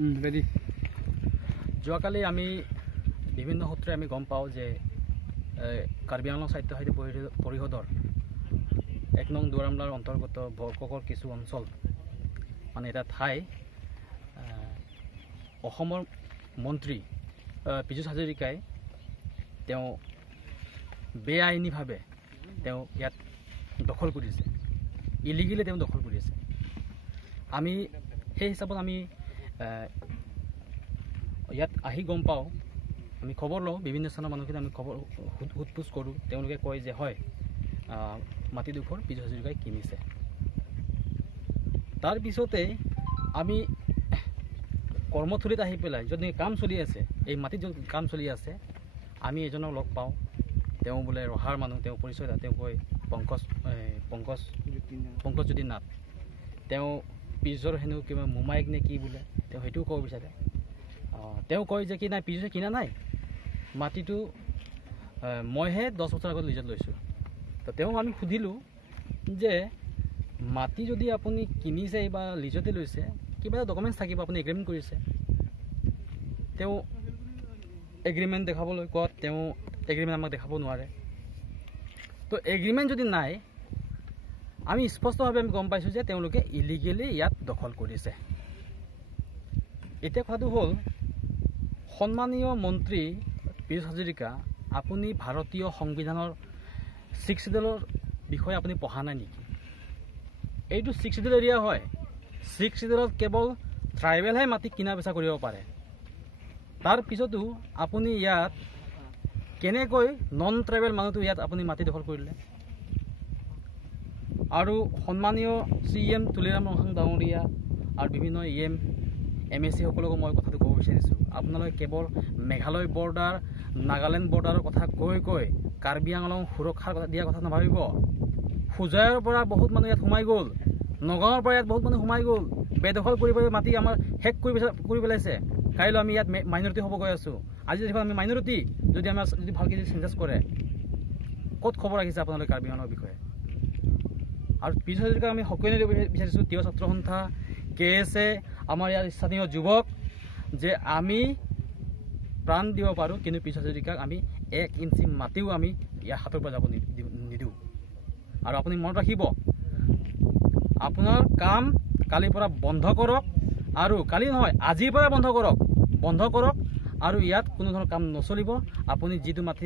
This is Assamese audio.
ৰেডি। যোৱাকালি আমি বিভিন্ন সূত্ৰে আমি গম পাওঁ যে কাৰ্বি আংলং সাহিত্য পৰিষদৰ ১ নং দুৱাৰামলাৰ অন্তৰ্গত বৰককৰ কিছু অঞ্চল মানে এটা ঠাই অসমৰ মন্ত্ৰী পীযুষ হাজৰিকাই তেওঁ বেআইনীভাৱে তেওঁ ইয়াত দখল কৰিছে, ইলিগেলি তেওঁ দখল কৰিছে। আমি সেই হিচাপত আমি ইয়াত আহি গম পাওঁ, আমি খবৰ লওঁ, বিভিন্ন স্থানৰ মানুহখিনি আমি খবৰ সোধ-পোছ কৰোঁ। তেওঁলোকে কয় যে হয় মাটিডোখৰ পীযুষ হাজৰিকাই কিনিছে। তাৰপিছতে আমি কৰ্মথলীত আহি পেলাই যদি কাম চলি আছে, এই মাটিত যদি কাম চলি আছে, আমি এজনক লগ পাওঁ। তেওঁ বোলে ৰহাৰ মানুহ, তেওঁ পৰিচয় দিয়ে। তেওঁ কয় পংকজজ্যোতি নাথ। তেওঁ পীযুষৰ হেনো কিবা মোমাইক নে কি বোলে, তেওঁ সেইটোও ক'ব বিচাৰে। তেওঁ কয় যে কি নাই, পীযুষে কিনা নাই, মাটিটো মইহে 10 বছৰ আগত লিজত লৈছোঁ। তো তেওঁক আমি সুধিলোঁ যে মাটি যদি আপুনি কিনিছে বা লিজতে লৈছে, কিবা এটা ডকুমেণ্টছ থাকিব, আপুনি এগ্ৰিমেণ্ট কৰিছে। তেওঁ এগ্ৰিমেণ্ট দেখাবলৈ কোৱাত তেওঁ এগ্ৰিমেণ্ট আমাক দেখাব নোৱাৰে। তো এগ্ৰিমেণ্ট যদি নাই, আমি স্পষ্টভাৱে আমি গম পাইছোঁ যে তেওঁলোকে ইলিগেলি ইয়াত দখল কৰিছে। এতিয়া কথাটো হ'ল, সন্মানীয় মন্ত্ৰী পীযুষ হাজৰিকা, আপুনি ভাৰতীয় সংবিধানৰ 6 শিডিউলৰ বিষয়ে আপুনি পঢ়া নাই নেকি? এইটো 6 শিডিউল এৰিয়া হয়। 6 শিডিউলত কেৱল ট্ৰাইবেলহে মাটি কিনা বেচা কৰিব পাৰে। তাৰপিছতো আপুনি ইয়াত কেনেকৈ নন ট্ৰাইবেল মানুহটো ইয়াত আপুনি মাটি দখল কৰিলে? আৰু সন্মানীয় CM তুলিৰাম ৰংহাং ডাঙৰীয়া আৰু বিভিন্ন MSC সকলকো মই কথাটো ক'ব বিচাৰিছোঁ, আপোনালোকে কেৱল মেঘালয় বৰ্ডাৰ, নাগালেণ্ড বৰ্ডাৰৰ কথা কৈ কাৰ্বি আংলং সুৰক্ষাৰ কথা দিয়াৰ কথা নাভাবিব। হোজাইৰ পৰা বহুত মানুহ ইয়াত সোমাই গ'ল, নগাঁৱৰ পৰা ইয়াত বহুত মানুহ সোমাই গ'ল, বেদখল কৰি মাটি আমাৰ শেষ কৰি পেলাইছে। কাইলৈ আমি ইয়াত মাইনৰিটি হ'ব গৈ আছোঁ। আজি দেখোন আমি মাইনৰিটি, যদি আমাৰ যদি ভালকৈ যদি চিন্তাচ কৰে, ক'ত খবৰ ৰাখিছে আপোনালোকে কাৰ্বি আংলঙৰ বিষয়ে? আৰু পীযুষ হাজৰিকাক আমি সকলোৱে বিচাৰিছোঁ, তিৱা ছাত্ৰ সন্থা, KSA, আমাৰ ইয়াৰ স্থানীয় যুৱক, যে আমি প্ৰাণ দিব পাৰোঁ, কিন্তু পীযুষ হাজৰিকাক আমি 1 ইঞ্চি মাটিও আমি ইয়াৰ হাতৰ পৰা যাব নিদিওঁ। আৰু আপুনি মনত ৰাখিব, আপোনাৰ কাম কালিৰ পৰা বন্ধ কৰক, আৰু কালি নহয় আজিৰ পৰা বন্ধ কৰক, আৰু ইয়াত কোনো ধৰণৰ কাম নচলিব। আপুনি যিটো মাটি